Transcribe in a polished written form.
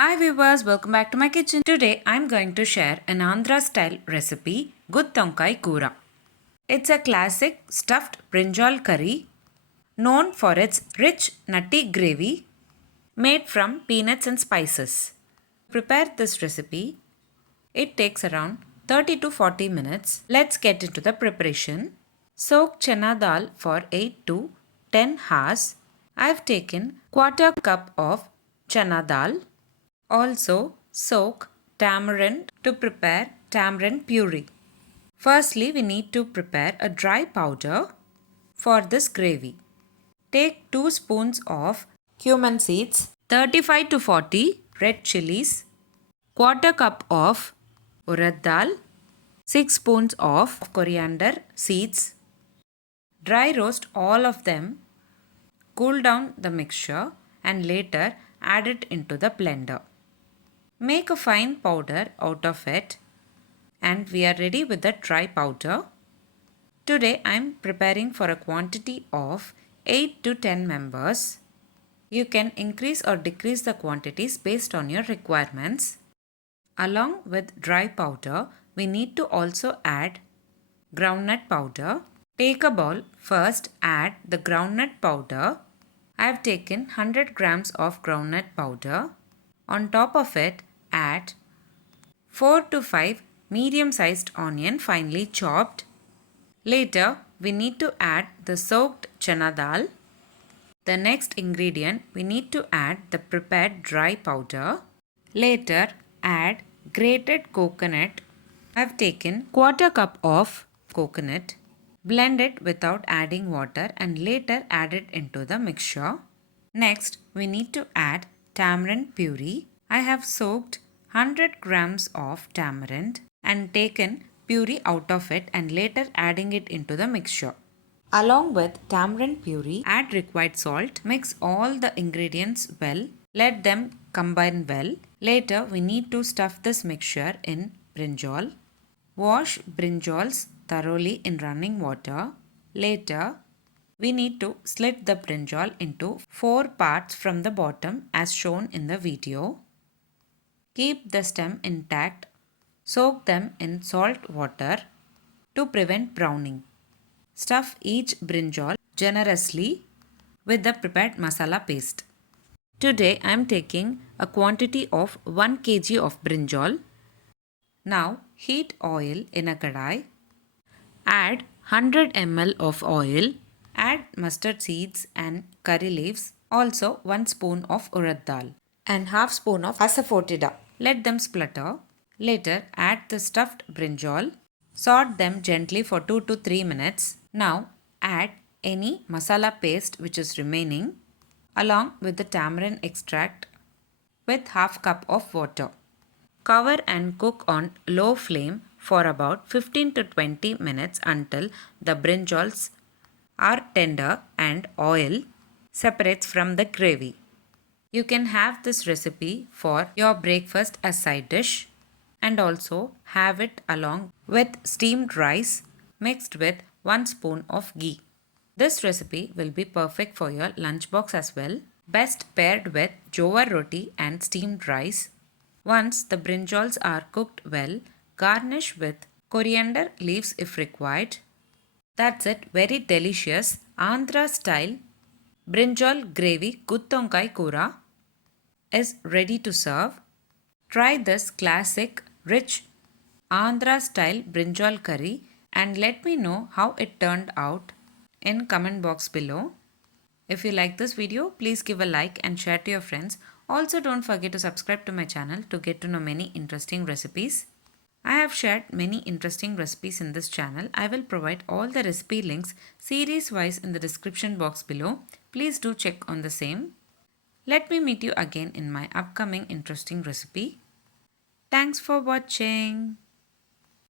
Hi viewers, welcome back to my kitchen. Today I'm going to share an Andhra style recipe, Guttonkai Kura. It's a classic stuffed brinjal curry known for its rich nutty gravy made from peanuts and spices. Prepare this recipe. It takes around 30 to 40 minutes. Let's get into the preparation. Soak chana dal for 8 to 10 hours. I've taken quarter cup of chana dal. Also, soak tamarind to prepare tamarind puree. Firstly, we need to prepare a dry powder for this gravy. Take 2 spoons of cumin seeds, 35 to 40 red chilies, quarter cup of urad dal, 6 spoons of coriander seeds. Dry roast all of them, cool down the mixture and later add it into the blender. Make a fine powder out of it and we are ready with the dry powder. Today I am preparing for a quantity of 8 to 10 members. You can increase or decrease the quantities based on your requirements. Along with dry powder, we need to also add groundnut powder. Take a bowl, first add the groundnut powder. I have taken 100 grams of groundnut powder. On top of it, add 4 to 5 medium-sized onion finely chopped. Later, we need to add the soaked chana dal. The next ingredient, we need to add the prepared dry powder. Later, add grated coconut. I have taken quarter cup of coconut. Blend it without adding water and later add it into the mixture. Next, we need to add tamarind puree. I have soaked 100 grams of tamarind and taken puree out of it and later adding it into the mixture. Along with tamarind puree, add required salt. Mix all the ingredients well. Let them combine well. Later, we need to stuff this mixture in brinjal. Wash brinjals thoroughly in running water. Later, we need to slit the brinjal into 4 parts from the bottom as shown in the video. Keep the stem intact. Soak them in salt water to prevent browning. Stuff each brinjal generously with the prepared masala paste. Today I am taking a quantity of 1 kg of brinjal. Now heat oil in a kadai. Add 100 ml of oil. Add mustard seeds and curry leaves. Also 1 spoon of urad dal and half spoon of asafoetida. Let them splutter. Later add the stuffed brinjal. Sort them gently for 2 to 3 minutes. Now add any masala paste which is remaining along with the tamarind extract with half cup of water. Cover and cook on low flame for about 15 to 20 minutes until the brinjals are tender and oil separates from the gravy. You can have this recipe for your breakfast as side dish and also have it along with steamed rice mixed with 1 spoon of ghee. This recipe will be perfect for your lunchbox as well. Best paired with jowar roti and steamed rice. Once the brinjals are cooked well, garnish with coriander leaves if required. That's it, very delicious Andhra style brinjal gravy guttonkai kura is ready to serve. Try this classic rich Andhra style brinjal curry and let me know how it turned out in comment box below. If you like this video, please give a like and share to your friends. Also don't forget to subscribe to my channel to get to know many interesting recipes. I have shared many interesting recipes in this channel. I will provide all the recipe links series wise in the description box below. Please do check on the same. Let me meet you again in my upcoming interesting recipe. Thanks for watching.